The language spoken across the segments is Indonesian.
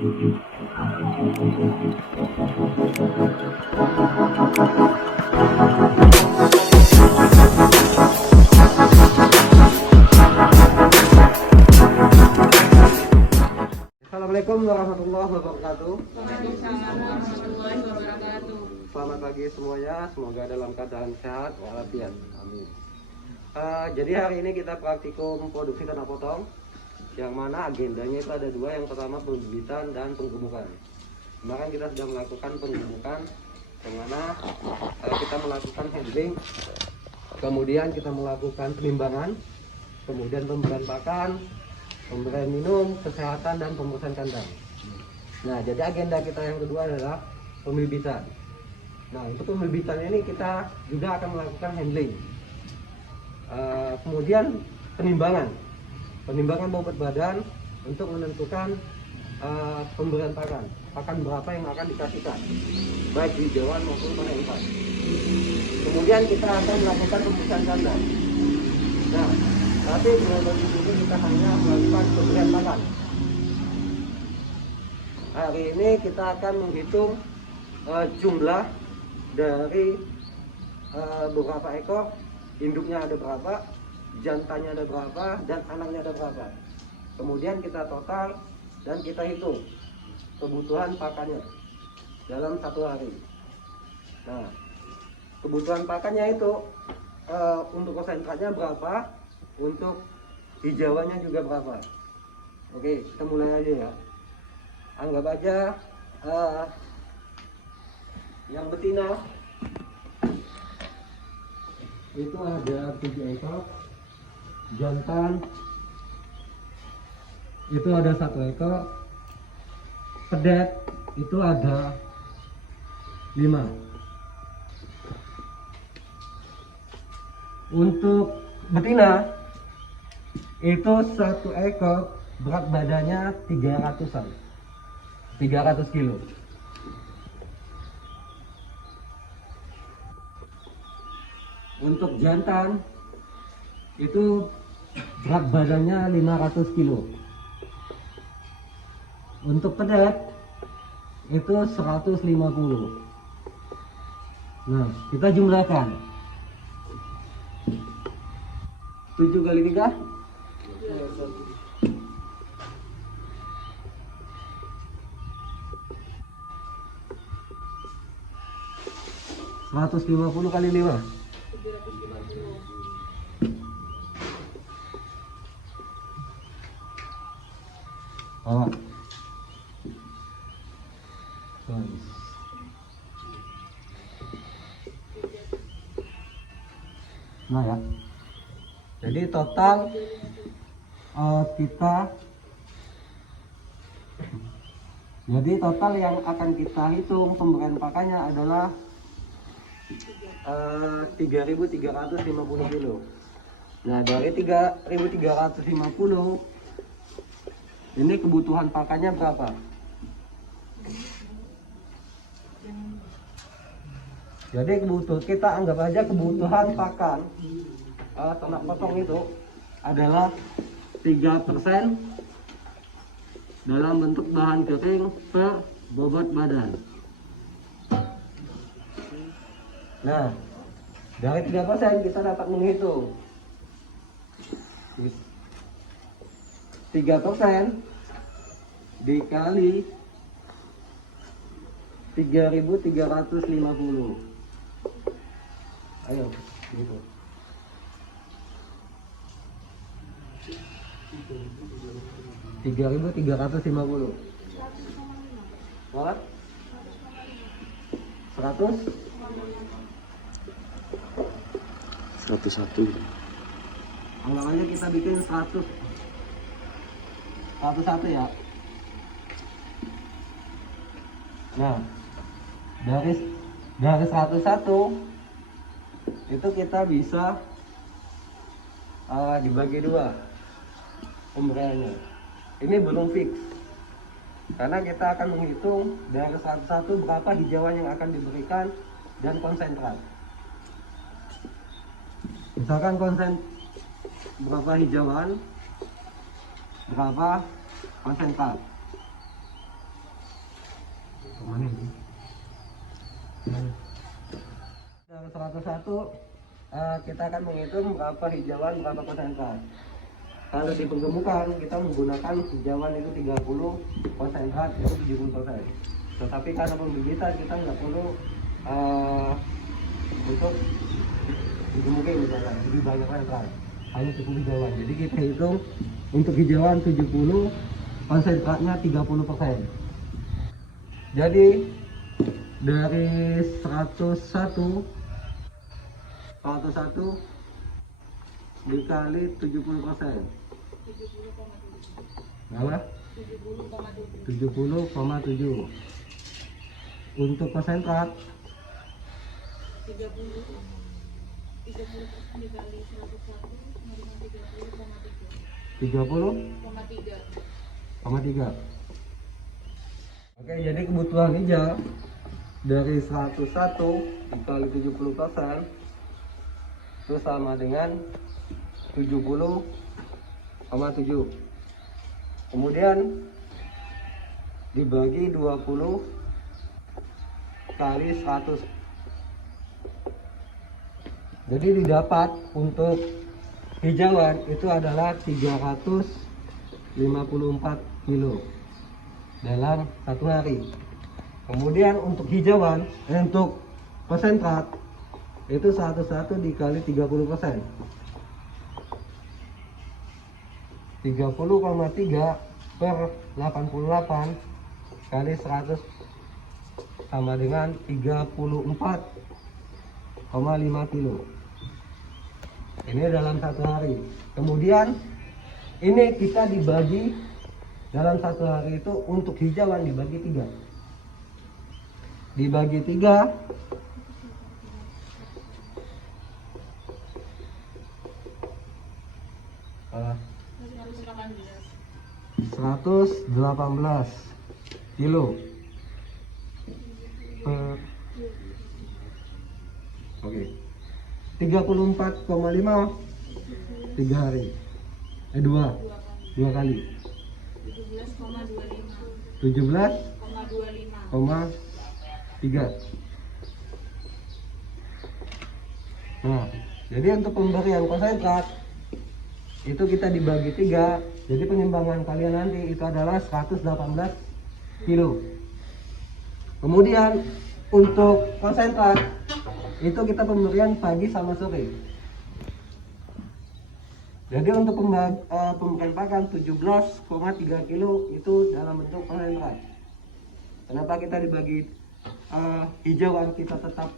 Assalamualaikum warahmatullahi wabarakatuh. Waalaikumsalam warahmatullahi wabarakatuh. Selamat pagi semuanya, semoga dalam keadaan sehat walafiat. Amin. Jadi hari ini kita praktikum produksi tanah potong, yang mana agendanya itu ada dua. Yang pertama pembibitan dan penggemukan. Kemarin kita sudah melakukan penggemukan, yang mana kita melakukan handling, kemudian kita melakukan penimbangan, kemudian pemberian pakan, pemberian minum, kesehatan, dan pembersihan kandang. Nah, jadi agenda kita yang kedua adalah pembibitan. Nah, untuk pembibitan ini kita juga akan melakukan handling. Kemudian penimbangan bobot badan untuk menentukan pemberian pakan berapa yang akan dikasihkan, baik di hijauan maupun pada empat. Kemudian kita akan melakukan pembersihan kandang. Nah, tapi di sini kita hanya melakukan pemberian pakan. Hari ini kita akan menghitung jumlah dari beberapa ekor, induknya ada berapa, jantannya ada berapa, dan anaknya ada berapa. Kemudian kita total dan kita hitung kebutuhan pakannya dalam satu hari. Nah, kebutuhan pakannya itu untuk konsentratnya berapa, untuk hijauannya juga berapa. Oke, kita mulai aja ya. Anggap aja yang betina itu ada 7 ekor, jantan itu ada 1 ekor, pedet itu ada 5. Untuk betina itu 1 ekor berat badannya 300 kilo. Untuk jantan itu berat badannya 500 kilo. Untuk pedet itu 150. Nah, kita jumlahkan 7 kali 3 150 kali 5 oh. Nah ya, jadi total total yang akan kita hitung pemberian pakannya adalah 3.350 kilo. Nah, dari 3.350 ini kebutuhan pakannya berapa? Jadi kita anggap aja kebutuhan pakan ternak potong itu adalah 3% dalam bentuk bahan kering per bobot badan. Nah, dari 3% kita dapat menghitung 3% dikali 3.350. Ayo, gitu. 3.350. Berapa? 100? 101. Anggap aja kita bikin 101 ya. Nah, dari 101 itu kita bisa dibagi 2 pemberiannya. Ini belum fix, karena kita akan menghitung dari 101 berapa hijauan yang akan diberikan dan konsentrat. Misalkan berapa hijauan, berapa konsentrat. Dari 101 kita akan menghitung berapa hijauan, berapa konsentrat. Kalau di penggemukan kita menggunakan hijauan itu 30, konsentrat itu 70%. Tetapi karena pembibitan kita nggak perlu untuk digemukin misalkan lebih banyak konsentrat, hanya cukup hijauan. Jadi kita hitung untuk hijauan 70, konsentratnya 30%. Jadi dari 101 dikali 70%. Berapa? 70,7. Untuk konsentrat 30 dikali 101 30,3. Oke, jadi kebutuhan hijau dari 101 dikali 70% itu sama dengan 70,7. Kemudian dibagi 20 kali 100. Jadi didapat untuk hijauan itu adalah 354 kilo dalam satu hari. Kemudian untuk hijauan, untuk konsentrat itu 101 dikali 30%. 30,3 per 88 kali 100 sama dengan 34,5 kilo. Ini dalam satu hari. Kemudian ini kita dibagi dalam satu hari itu untuk hijauan dibagi 3. Dibagi 3 118 kilo per 34,5 3 hari. 2 kali 17,3. Nah, jadi untuk pemberian konsentrat itu kita dibagi 3. Jadi penimbangan kalian nanti itu adalah 118 kilo. Kemudian untuk konsentrat itu kita pemberian pagi sama sore. Jadi untuk pemberian pakan 17,3 kilo itu dalam bentuk konsentrat. Kenapa kita dibagi hijauan kita tetap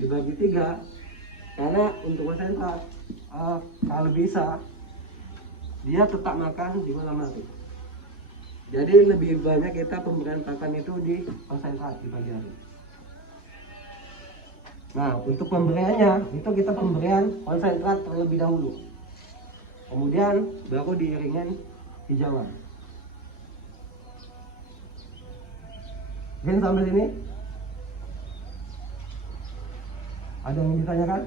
dibagi 3? Karena untuk konsentrat kalau bisa dia tetap makan di malam hari. Jadi lebih banyak kita pemberian pakan itu di konsentrat di pagi hari. Nah, untuk pemberiannya itu kita pemberian konsentrat terlebih dahulu. Kemudian baru diiringin hijauan. Mungkin sampai sini ada yang ditanyakan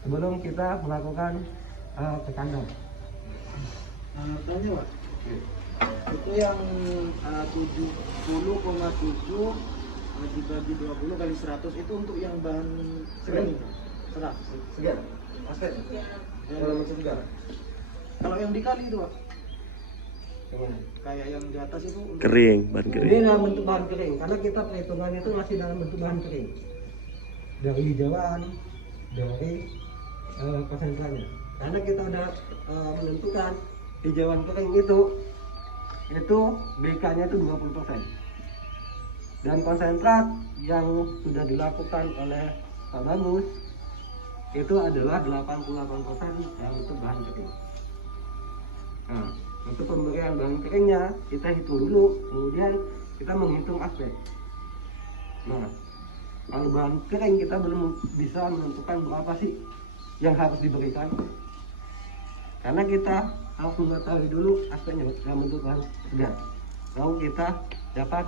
sebelum kita melakukan ke kandang? Tanya Pak, itu yang 70,7 dibagi 20 kali 100 itu untuk yang bahan kering, serat, Segar, aspen, dalam bentuk segar. Kalau yang dikali itu Pak, Gimana? kayak yang di atas itu untuk Kering, bahan kering. Ini dalam bentuk bahan kering, karena kita perhitungannya itu masih dalam bentuk bahan kering. Dari hijauan, dari konsentratnya. Karena kita udah menentukan hijauan kering itu BK-nya itu 20%. Dan konsentrat yang sudah dilakukan oleh Pak Bagus itu adalah 88% yang itu bahan kering. Nah, untuk pemberian bahan keringnya kita hitung dulu, kemudian kita menghitung aspek. Nah, kalau bahan kering kita belum bisa menentukan berapa sih yang harus diberikan, karena kita harus mengetahui dulu aspeknya yang bentuk bahan segar. Lalu kita dapat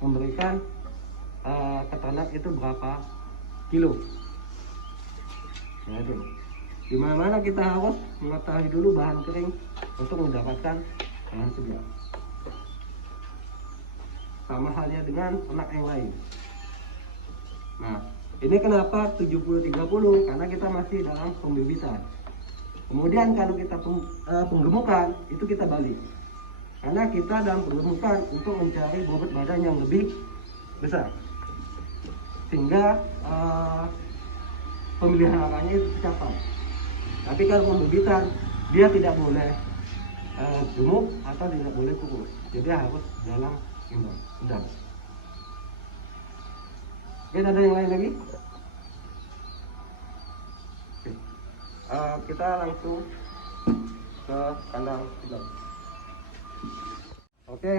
memberikan ke ternak itu berapa kilo. Nah itu, dimana kita harus mengetahui dulu bahan kering untuk mendapatkan bahan segar. Sama halnya dengan ternak yang lain. Nah, ini kenapa 70-30? Karena kita masih dalam pembibitan. Kemudian kalau kita penggemukan, itu kita balik. Karena kita dalam penggemukan untuk mencari bobot badan yang lebih besar. Sehingga pemeliharaannya itu tercapai. Tapi kalau pembibitan, dia tidak boleh gemuk atau tidak boleh kurus. Jadi harus dalam imbang. Oke, ada yang lain lagi? Oke. Kita langsung ke kandang sebelah. Oke,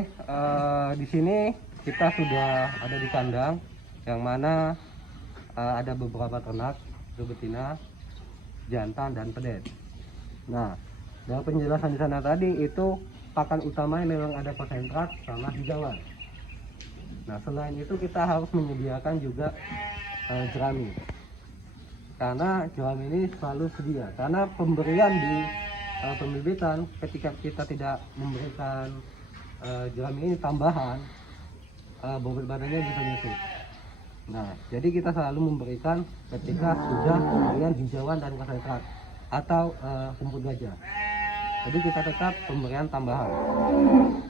di sini kita sudah ada di kandang yang mana ada beberapa ternak, itu betina, jantan, dan pedet. Nah, dari penjelasan di sana tadi itu pakan utamanya memang ada konsentrat sama hijauan. Nah, selain itu kita harus menyediakan juga jerami. Karena jerami ini selalu sedia. Karena pemberian di pembibitan ketika kita tidak memberikan jerami ini tambahan, bobot badannya bisa nyusut. Nah, jadi kita selalu memberikan ketika sudah pemberian hijauan dan konsentrat atau rumput gajah. Jadi kita tetap pemberian tambahan.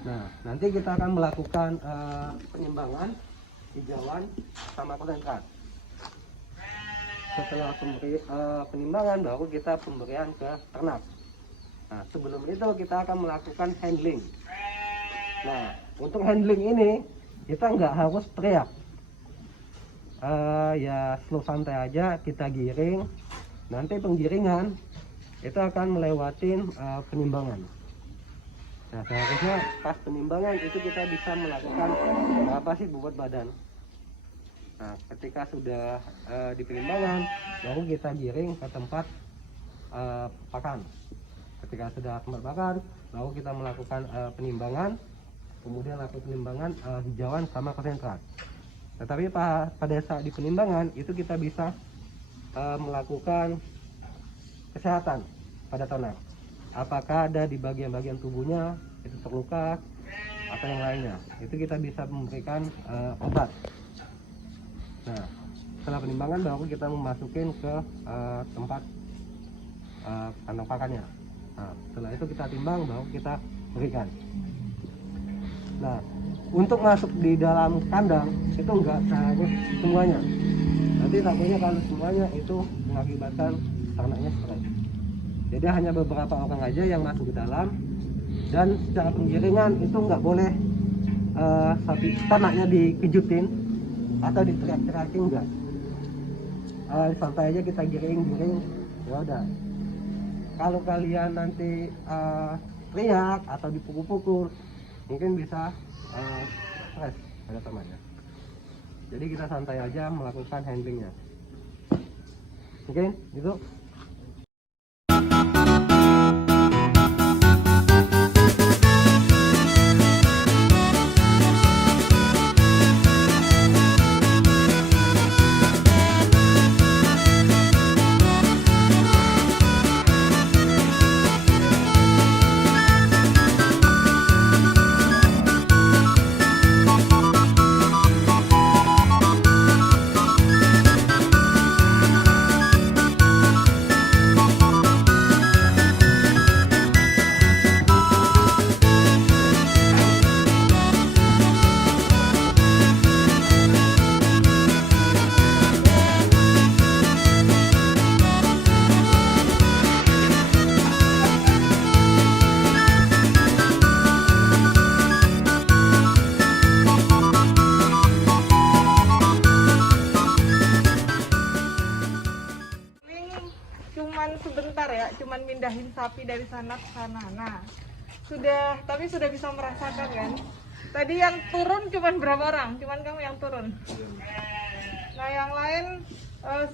Nah, nanti kita akan melakukan penyimbangan hijauan sama konsentrat. Setelah penimbangan baru kita pemberian ke ternak. Nah, sebelum itu kita akan melakukan handling. Nah, untuk handling ini kita nggak harus teriak. Ya slow santai aja, kita giring. Nanti penggiringan itu akan melewatin penimbangan. Nah, seharusnya pas penimbangan itu kita bisa melakukan berapa sih bobot badan. Nah, ketika sudah di penimbangan, baru kita giring ke tempat pakan. Ketika sudah tempat pakan, baru kita melakukan penimbangan, kemudian lakukan penimbangan hijauan sama konsentrat. Tetapi pada saat di penimbangan itu kita bisa melakukan kesehatan pada ternak. Apakah ada di bagian-bagian tubuhnya itu terluka atau yang lainnya, itu kita bisa memberikan obat. Nah, setelah penimbangan baru kita memasukin ke tempat kandang pakannya. Nah, setelah itu kita timbang baru kita berikan. Nah, untuk masuk di dalam kandang itu enggak harus semuanya. Nanti takutnya kalau semuanya itu mengakibatkan ternaknya stres. Jadi hanya beberapa orang aja yang masuk ke dalam, dan secara penggiringan itu nggak boleh sapi ternaknya dikejutin atau diteriak-teriakin, enggak. Santai aja kita giring, ya udah. Kalau kalian nanti teriak atau dipukul-pukul, mungkin bisa stres pada temannya. Jadi kita santai aja melakukan handlingnya. Oke, gitu. Cuman mindahin sapi dari sana ke sana. Nah, tapi sudah bisa merasakan kan. Tadi yang turun cuman berapa orang? Cuman kamu yang turun. Nah, yang lain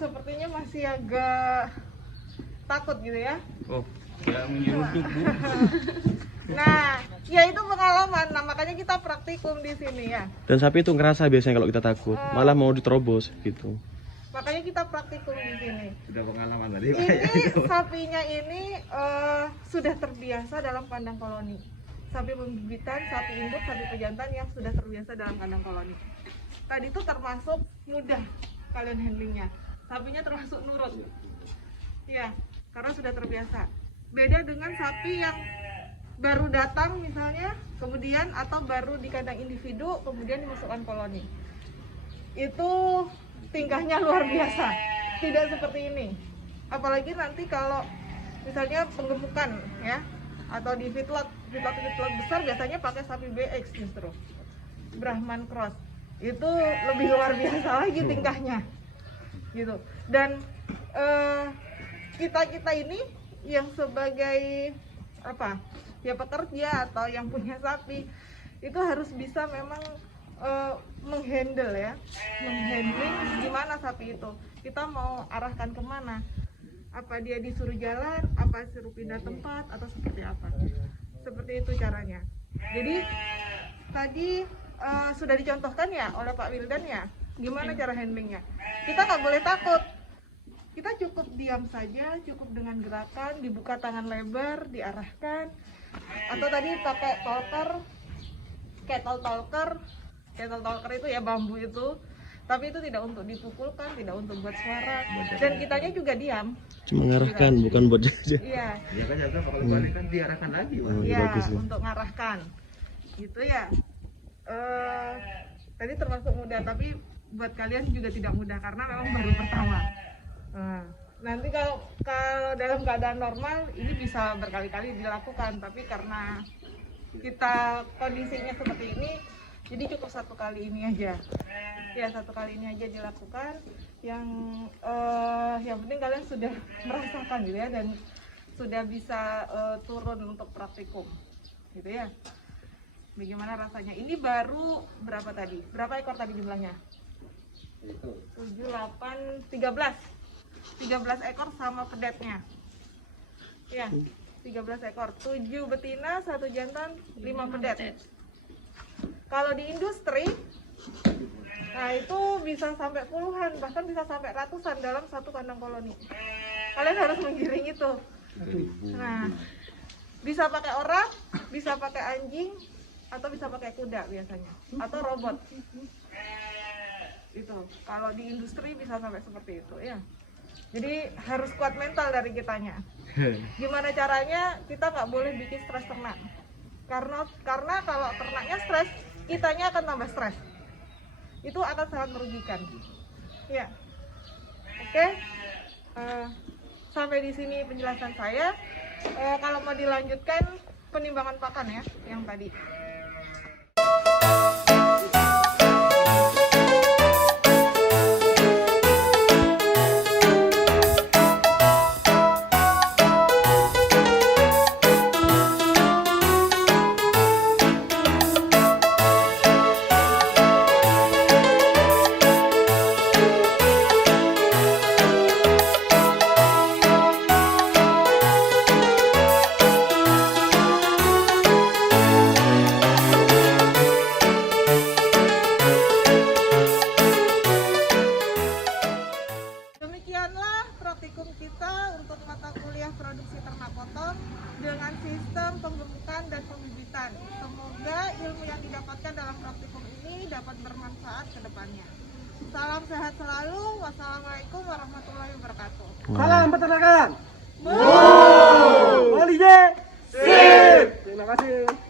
sepertinya masih agak takut gitu ya. Oh, ya menyeruduk, Bu. Nah, ya itu pengalaman. Nah, makanya kita praktikum di sini ya. Dan sapi itu ngerasa biasanya kalau kita takut, malah mau diterobos gitu. Makanya kita praktikum di sini. Sudah pengalaman tadi. Ini sapinya ini sudah terbiasa dalam kandang koloni. Sapi pembibitan, sapi induk, sapi pejantan yang sudah terbiasa dalam kandang koloni. Tadi itu termasuk mudah kalian handlingnya. Sapinya termasuk nurut. Ya, karena sudah terbiasa. Beda dengan sapi yang baru datang misalnya, kemudian atau baru di kandang individu, kemudian dimasukkan koloni. Itu tingkahnya luar biasa. Tidak seperti ini. Apalagi nanti kalau misalnya penggemukan ya, atau di feedlot besar biasanya pakai sapi BX justru. Brahman Cross. Itu lebih luar biasa lagi tingkahnya. Gitu. Dan kita ini yang sebagai apa? Ya pekerja atau yang punya sapi itu harus bisa memang menghandle ya, menghandling gimana sapi itu. Kita mau arahkan kemana? Apa dia disuruh jalan, apa suruh pindah tempat, atau seperti apa? Seperti itu caranya. Jadi tadi sudah dicontohkan ya oleh Pak Wildan ya, gimana cara handlingnya. Kita nggak boleh takut. Kita cukup diam saja, cukup dengan gerakan, dibuka tangan lebar, diarahkan. Atau tadi pakai talker, cattle talker itu ya bambu itu. Tapi itu tidak untuk dipukulkan, tidak untuk buat suara. Dan kitanya juga diam. Cuma ngarahkan, bukan buat jajan. Iya. Ya kan jaga kalau balik kan diarahkan lagi, Mas. Oh, Iya, bagus ya. untuk ngarahkan. Gitu ya. Tadi termasuk mudah, tapi buat kalian juga tidak mudah karena memang baru pertama. Nanti kalau dalam keadaan normal ini bisa berkali-kali dilakukan, tapi karena kita kondisinya seperti ini, jadi cukup satu kali ini aja. Ya, satu kali ini aja dilakukan. Yang penting kalian sudah merasakan gitu ya, dan sudah bisa turun untuk praktikum gitu ya. Bagaimana rasanya? Ini baru berapa tadi? Berapa ekor tadi jumlahnya? 7, 8, 13 ekor sama pedetnya. Ya, 13 ekor. 7 betina, 1 jantan, 5 pedet. Kalau di industri, nah itu bisa sampai puluhan, bahkan bisa sampai ratusan dalam satu kandang koloni. Kalian harus menggiring itu. Nah, bisa pakai orang, bisa pakai anjing, atau bisa pakai kuda biasanya, atau robot. Itu kalau di industri bisa sampai seperti itu ya. Jadi harus kuat mental dari kitanya. Gimana caranya? Kita nggak boleh bikin stres ternak, karena kalau ternaknya stres, kitanya akan tambah stres. Itu akan sangat merugikan. Ya, oke. Sampai di sini penjelasan saya. Kalau mau dilanjutkan penimbangan pakan ya, yang tadi. Demikianlah praktikum kita untuk mata kuliah produksi ternak potong dengan sistem penggemukan dan pembibitan. Semoga ilmu yang didapatkan dalam praktikum ini dapat bermanfaat ke depannya. Salam sehat selalu. Wassalamualaikum warahmatullahi wabarakatuh. Salam peternakan. Wow. Wali J. Sip. Terima kasih.